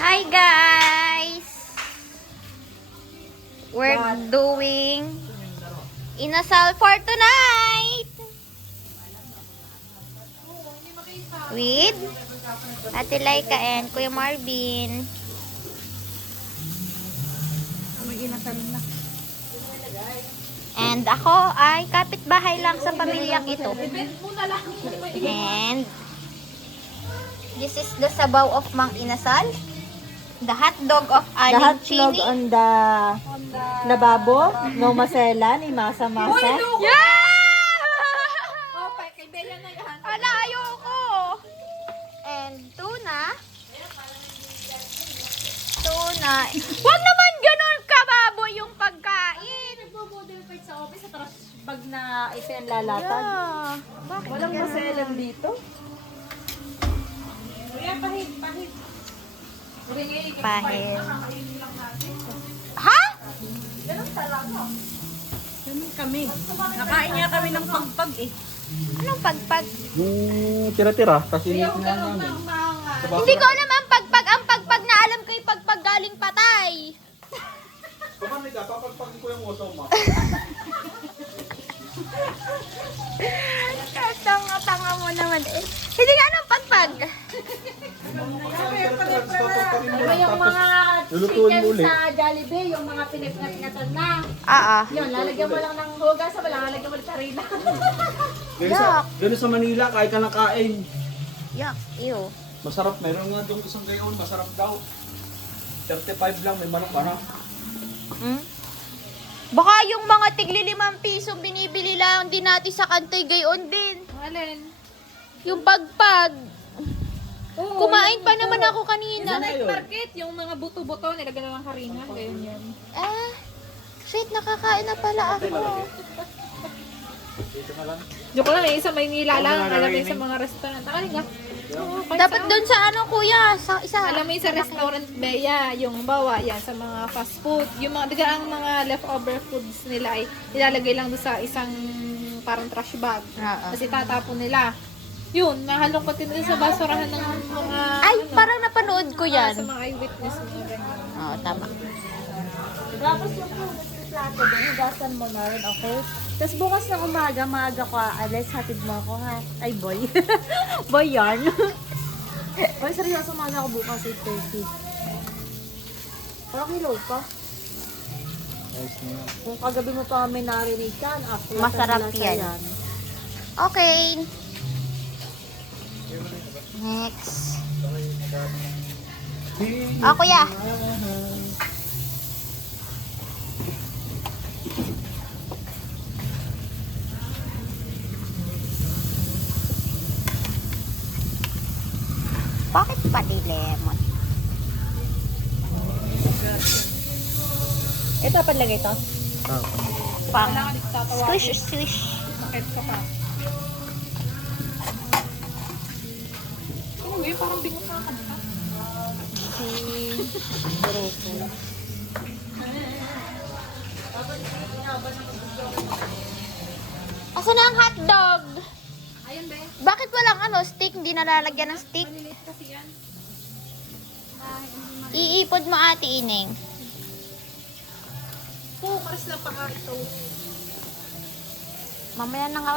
Hi guys! We're doing inasal for tonight! With Ate Laika and Kuya Marvin. Mag-inasal na. And ako ay kapitbahay lang sa pamilyang ito. And this is the sabaw of Mang Inasal. The hotdog of The Aling hotdog Chini. on the lababo. No maselan. Imasa-masa. Yeah! Oh, kay Bea na yan. Ala, ayoko. And tuna. Tuna. Huwag naman ganun kababo yung pagkain. Nagbo-model fight sa office sa taras. Pag na isen lalatag. Yeah. Bakit Walang ganun? maselan dito. Kuya, pahit. Pahil. Ha? Ganun kami. Nakain niya kami ng pagpag eh. Anong pagpag? Yung tira-tira, tapos initin na namin. Hindi ko alam ang pagpag. Ang pagpag na alam ko yung pagpag galing patay. Kumani ka, papagpagin ko yung oso mo. Tanga-tanga mo naman eh. Hindi nga anong pagpag. Diba yung mga lulutuin chicken mo ulit. sa Jollibee, yung mga pinagnatinatan na. Yun, lalagyan mo lang ng hugas, lalagyan mo ng harina. Ganun sa Manila, kahit ka nakain. Yuck. Ew. Masarap, meron nga doon isang gayon, masarap daw. 35 lang, may manok na. Hmm? Baka yung mga tigli 5 piso binibili lang din natin sa Kantoy gayon din. Alin? Yung pagpag. Oo, Kumain pa naman ako kanina. Sa night market, yung mga buto-buto, nilagyan na ng harina. Gayon yan. Shit, nakakain na pala ako. Dito na lang. Joke lang eh, sa Maynila lang. Alam mo yung sa mga restaurant. Akalin nga. Dapat doon sa ano kuya, sa isa. Alam mo yung sa restaurant, Bea, yung bawa, yan, sa mga fast food. Yung mga, diga ang mga leftover foods nila ay ilalagay lang doon sa isang parang trash bag. Oo. Kasi tatapon nila. Yun, nahalongkat din sa basurahan ng mga... Ay, parang napanood ko yan. Sa mga eyewitness, mga ganyan. Oo, tama. Tapos yung plato doon, hugasan mo na rin, okay? Tapos bukas ng umaga, maaga ko aalis, hatid mo ako ha. Ay, boy. Boy yarn. Boy, seryoso umaga ako bukas, 8:30. Parang hilaw pa. Ayos na yan. Kung kagabi mo pa may narinig yan, ako Masarap yan. Okay. Next. Kuya. Bakit pati lemon? Ito, panlagay to? Pang Kailangan tatawa. swish. Bakit ka pa? Ano yun? Parang bingo sa kanta. Asan na ang hotdog? Ayun, Bea. Bakit walang stick? Hindi nalalagyan ng stick? Maliliit kasi yan. Iipod mo ate Ining. Focus lang pa ito. Mamaya na nga